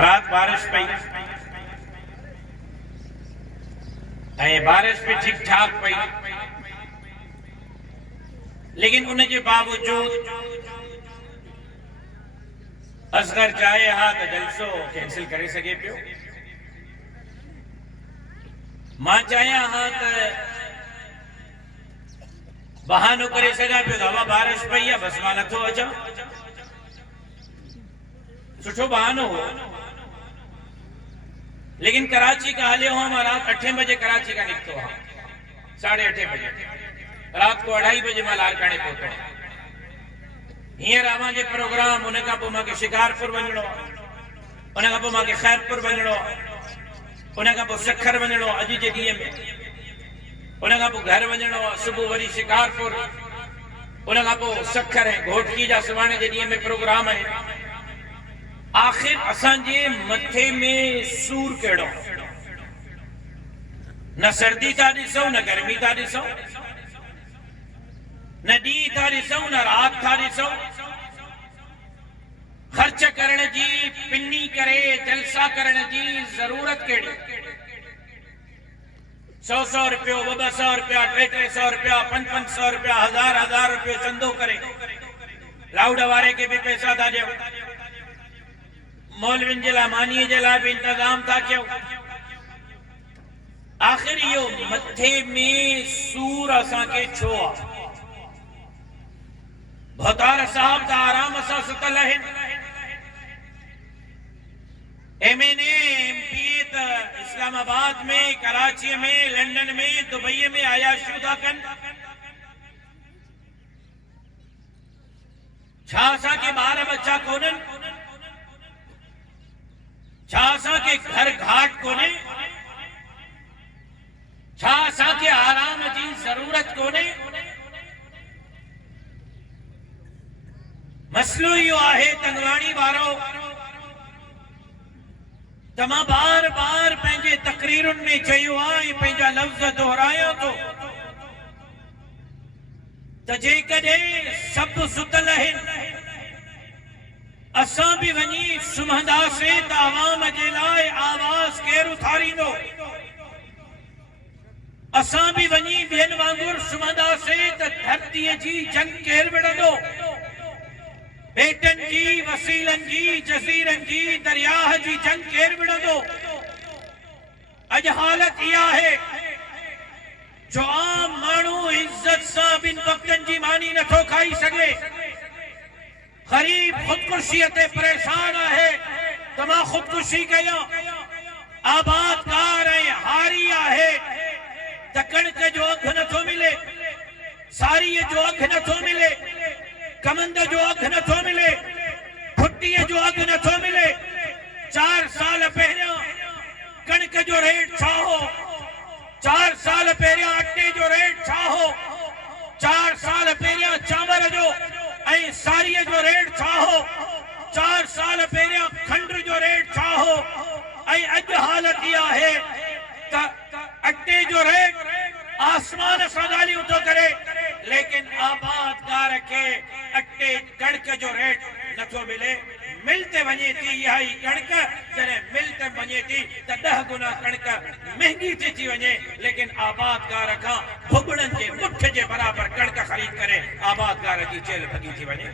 रात बारिश पई ऐं बारिश भी ठीक ठाक पई, लेकिन उन जे बावजूद असगर चाहे हा तो जलसो कैंसिल करे सके पियो। मां चाहियां हा तो बहानो करे सघां पियो, हवा बारिश पई है बस मां नथो अचां, सुठो बहानो हो। लेकिन कराची का हलियो हुआ, मां रात 8 बजे कराची का निकतो हा, 8:30 बजे रात को 2:30 बजे मां लारकाने पहुतो। हींअर अवां जे प्रोग्राम उन खां पोइ मूंखे शिकारपुर वञिणो आहे, उन खां पोइ मूंखे खैरपुर वञिणो आहे, उन खां पोइ सखर वञिणो आहे अॼु जे ॾींहं में, उन खां पोइ घर वञिणो आहे, सुबुह वरी शिकारपुर, उन खां पोइ सखर ऐं घोटकी जा सुभाणे जे ॾींहं में प्रोग्राम आहिनि। आखिर असांजे मथे में सूर कहिड़ो? न सर्दी था ॾिसूं, न गर्मी था ॾिसूं, न ॾींहुं था ॾिसूं, न रात था ॾिसूं। ख़र्च करण जी, पिनी करे जलसा करण जी ज़रूरत कहिड़ी? 100 रुपयो, 200 रुपया, 300 रुपया, 500 रुपया, 1000 रुपयो चंदो करे लाउड वारे के भी पैसा था ॾियो, मौलविन जे लाइ मानीअ जे लाइ भी इंतजाम था कयूं। आखिर इहो मथे में सूर असांखे छो आहे? भतार साहब त आराम सां सुतल आहिनि, MNA MP त इस्लामाबाद में, कराची में, लंडन में, दुबई में आयाशू था कनि। छा असांखे ॿार बच्चा कोन्हनि? छा असांखे घर घाट कोन्हे? छा असांखे आराम जी ज़रूरत कोन्हे? मसलो इहो आहे तंगवाणी वारो त मां बार बार पंहिंजे तकरीरुनि में चयो आहे, पंहिंजा लफ़्ज़ दोहरायां थो त जेकॾहिं सभु सुतल आहिनि, असां भी वञी सुम्हंदासीं त आवाम जे लाइ आवाज़ केरु उथारींदो? असां भी वञी ॿियनि वांगुरु सुम्हंदासीं त धरतीअ जी जंग केरु विढ़ंदो? बेटन जी, वसीलन जी, जज़ीरन जी, दरियाह जी जंग केरु विढ़ंदो? अज हालत इहा आहे जो आम माण्हू इज्जत सां ॿिनि वक़्तनि जी मानी नथो खाई सघे। गरीब खुदकुशी ते परेशान आहे त मां खुदकुशी कयां। आबादकार ऐं हारी आहे त कणिक जो अघु नथो मिले, सारीअ जो अघु नथो मिले, कमंद जो अघु नथो मिले, फुटीअ जो अघु नथो मिले। 4 साल पहिरियां कणिक जो रेट छा हो? 4 साल पहिरियां अटे जो रेट छा हो? 4 साल पहिरियां चांवर जो ऐं सारीअ जो रेट छा हो? 4 साल पहिरियां खंड जो रेट छा हो? ऐं अॼु हालत इहा आहे त अटे जो रेट आसमान सां ॻाल्हियूं थो करे, लेकिन आबादकार खे अटे कणिक जो रेट नथो मिले। मिल ते वञे थी इहा ई कणिक, जॾहिं मिल ते वञे थी त 10 गुना कणिक महांगी थी वञे, लेकिन आबादकार खां भुॻड़नि जे मुठ जे बराबर कणिक ख़रीद करे आबादकार जी जेल भॻी थी वञे।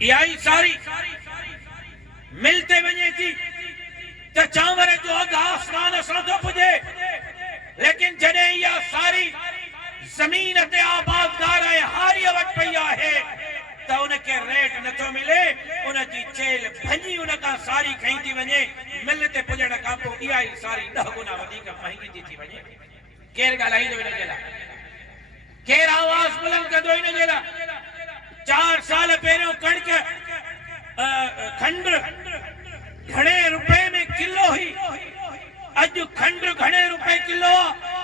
इहा ई सारी मिल ते वञे थी त चांवर जो अघु आसमान सां थो पुॼे, लेकिन जॾहिं इहा सारी ज़मीन ते आबादकार ऐं हारीअ वटि पई आहे त उनखे रेट नथो मिले, उनजी चेल भञी उन खां सारी खई थी वञे। मिल ते पुॼण खां पोइ इहा ई सारी 10 गुना वधीक महांगी थी वञे। केरु ॻाल्हाईंदो इन जे लाइ? केरु आवाज़ बुलंद कंदो इन जे लाइ? 4 साल पहिरियों कणिक खंड घणे रुपए में किलो हुई, अॼु खंड घणे रुपए किलो आहे,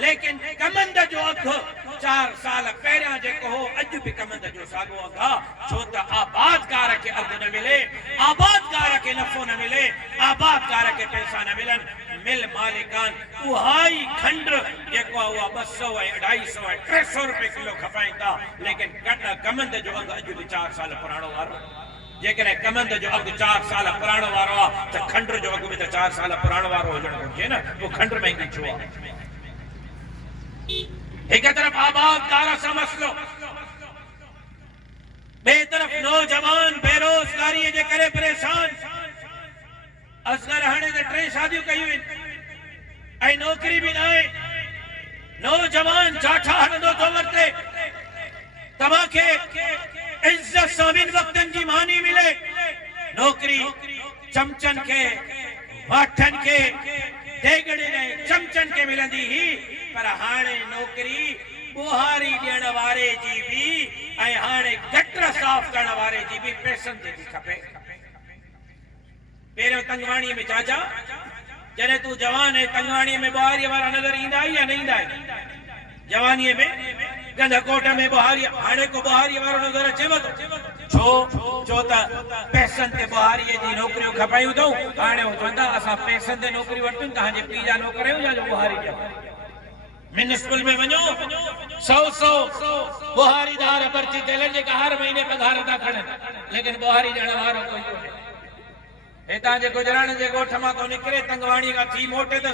लेकिन कमंद जो अघु 4 साल पहिरियां जेको हो अॼु भी कमंद जो साॻियो अघु आहे। छो त आबादकार खे अघु न मिले, आबादकार खे नफ़ो न मिले, आबादकार खे पैसा न मिलनि। मिल मालिकान उहा ई खंड जेको आहे उहा 200 ऐं 250 ऐं 300 रुपए किलो खपाइनि था, लेकिन कमंद जो अघु अॼु भी 4 साल पुराणो वारो। जेकॾहिं कमंद जो अघु 4 साल पुराणो वारो आहे त खंड जो अघु बि त 4 साल पुराणो वारो हुजणु घुरिजे न। पोइ खंड महांगी छो आहे? हिक तरफ़ आबाद दारा सां मसलो, ॿिए तरफ़ नौजवान बेरोज़गारीअ जे करे परेशान। असगर हाणे त 3 शादियूं कयूं आहिनि ऐं नौकरी बि न आहे। नौजवान जाठा हणंदो थो वरिते। तव्हांखे इज्जत सां ॿिनि वक़्तनि जी मानी मिले। नौकरी चमचनि खे, वाठनि खे, देगड़े चमचनि खे मिलंदी हुई, पर हाणे नौकरी बुहारी ॾियण वारे जी बि ऐं हाणे गटर साफ़ करण वारे जी बि पैसनि ते थी खपे। पहिरियों तंगवाणीअ में चाचा, जॾहिं तूं जवान है, तंगवाणीअ में बुहारीअ वारा नज़र ईंदा या न ईंदा आहिनि? जवानीअ में गंधकोट में बुहारी, हाणे को बुहारीअ वारो नज़र अचेव थो? छो त पैसनि ते बुहारीअ जी नौकरियूं खपायूं अथऊं। हाणे हू चवंदा असां पैसनि ते नौकरी वठूं, तव्हांजे पीउ जा नौकर आहियूं या जो बुहारी ॾियूं। म्युनिसिपल में वञो, 100 बुहारीदार पर्ची तेलनि जेका हर महीने पघार था खणनि, लेकिन बुहारी ॾियण वारो कोई कोन्हे। हितां जे गुजराण जे ॻोठ मां थो निकिरे, तंगवाणी खां थी मोटे त